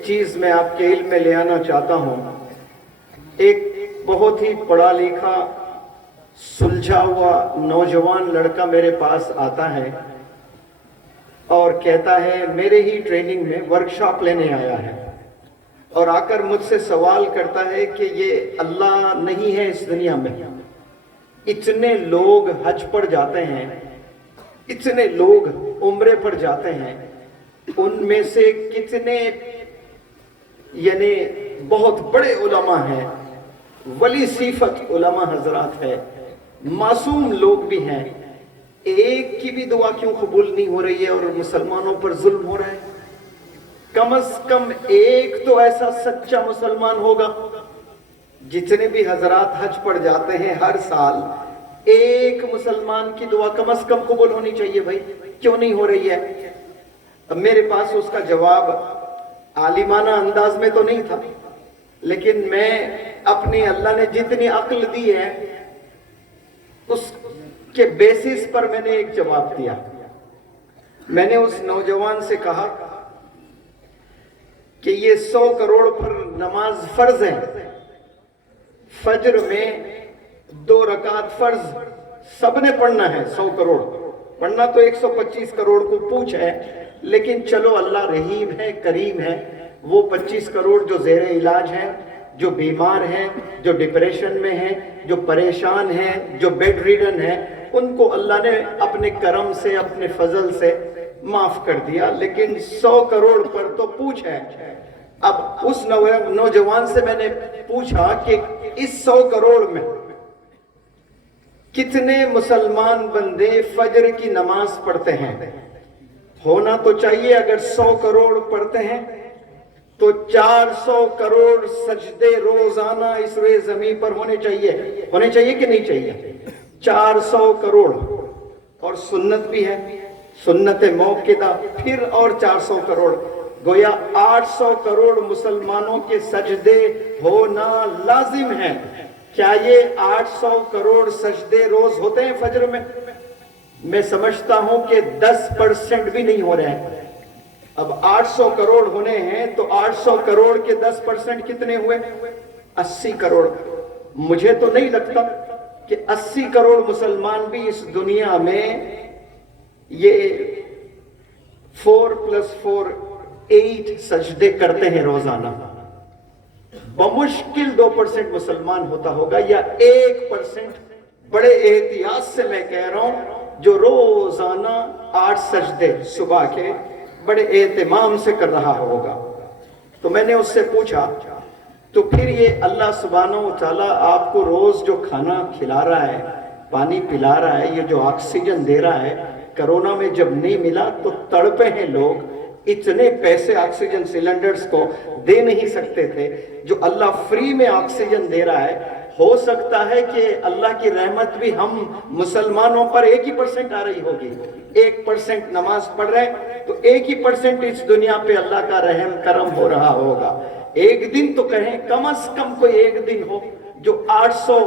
ایک چیز میں آپ کے علم میں لے آنا چاہتا ہوں. ایک بہت ہی پڑھا لکھا سلجھا ہوا نوجوان لڑکا میرے پاس آتا ہے اور کہتا ہے میرے ہی ٹریننگ میں ورکشاپ لینے آیا ہے اور آ کر مجھ سے سوال کرتا ہے کہ یہ اللہ نہیں ہے اس دنیا میں. اتنے لوگ حج پر جاتے ہیں, اتنے لوگ عمرے پر جاتے ہیں, ان میں سے کتنے یعنی بہت بڑے علماء ہیں, ولی صفت علماء حضرات ہیں, معصوم لوگ بھی ہیں, ایک کی بھی دعا کیوں قبول نہیں ہو رہی ہے اور مسلمانوں پر ظلم ہو رہا ہے؟ کم از کم ایک تو ایسا سچا مسلمان ہوگا. جتنے بھی حضرات حج پر جاتے ہیں ہر سال, ایک مسلمان کی دعا کم از کم قبول ہونی چاہیے. بھائی کیوں نہیں ہو رہی ہے؟ اب میرے پاس اس کا جواب عالمانہ انداز میں تو نہیں تھا, لیکن میں اپنی اللہ نے جتنی عقل دی ہے اس کے بیسس پر میں نے ایک جواب دیا. میں نے اس نوجوان سے کہا کہ یہ 100 کروڑ پر نماز فرض ہے. فجر میں 2 رکعت فرض سب نے پڑھنا ہے. 100 کروڑ پڑھنا تو 125 کروڑ کو پوچھ ہے, لیکن چلو اللہ رحیم ہے, کریم ہے. وہ 25 کروڑ جو زیر علاج ہیں, جو بیمار ہیں, جو ڈپریشن میں ہیں, جو پریشان ہیں, جو بیڈ ریڈن ہیں, ان کو اللہ نے اپنے کرم سے, اپنے فضل سے معاف کر دیا. لیکن 100 کروڑ پر تو پوچھ ہے. اب اس نوجوان سے میں نے پوچھا کہ اس 100 کروڑ میں کتنے مسلمان بندے فجر کی نماز پڑھتے ہیں؟ ہونا تو چاہیے اگر 100 کروڑ پڑھتے ہیں تو 400 کروڑ سجدے روزانہ اس روئے زمین پر ہونے چاہیے. ہونے چاہیے کہ نہیں چاہیے؟ 400 کروڑ. اور سنت بھی ہے, سنت موقدہ, پھر اور 400 کروڑ. گویا 800 کروڑ مسلمانوں کے سجدے ہونا لازم ہے. کیا یہ 800 کروڑ سجدے روز ہوتے ہیں فجر میں؟ میں سمجھتا ہوں کہ 10% بھی نہیں ہو رہے ہیں. اب 800 کروڑ ہونے ہیں تو 800 کروڑ کے 10% کتنے ہوئے؟ 80 کروڑ. مجھے تو نہیں لگتا کہ 80 کروڑ مسلمان بھی اس دنیا میں یہ 4 + 4 8 سجدے کرتے ہیں روزانہ. بمشکل 2% مسلمان ہوتا ہوگا, یا 1%. بڑے احتیاط سے میں کہہ رہا ہوں جو روزانہ 8 سجدے صبح کے بڑے اہتمام سے کر رہا ہوگا. تو میں نے اس سے پوچھا تو پھر یہ اللہ سبحانہ و تعالیٰ آپ کو روز جو کھانا کھلا رہا ہے, پانی پلا رہا ہے, یہ جو آکسیجن دے رہا ہے, کرونا میں جب نہیں ملا تو تڑپے ہیں لوگ, اتنے پیسے آکسیجن سلنڈرز کو دے نہیں سکتے تھے. جو اللہ فری میں آکسیجن دے رہا ہے, ہو سکتا ہے کہ اللہ کی رحمت بھی ہم مسلمانوں پر 1% آ رہی ہوگی. 1% نماز پڑھ رہے ہیں تو 1% اس دنیا پہ اللہ کا رحم کرم ہو رہا ہوگا. ایک دن تو کہیں, کم از کم کوئی ایک دن ہو جو 800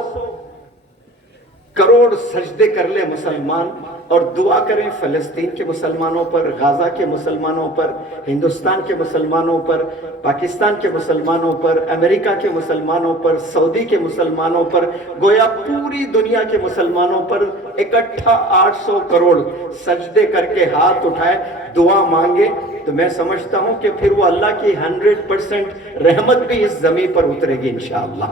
کروڑ سجدے کر لے مسلمان, اور دعا کریں فلسطین کے مسلمانوں پر, غزہ کے مسلمانوں پر, ہندوستان کے مسلمانوں پر, پاکستان کے مسلمانوں پر, امریکہ کے مسلمانوں پر, سعودی کے مسلمانوں پر, گویا پوری دنیا کے مسلمانوں پر اکٹھا 800 کروڑ سجدے کر کے ہاتھ اٹھائے, دعا مانگے, تو میں سمجھتا ہوں کہ پھر وہ اللہ کی 100% رحمت بھی اس زمین پر اترے گی انشاءاللہ.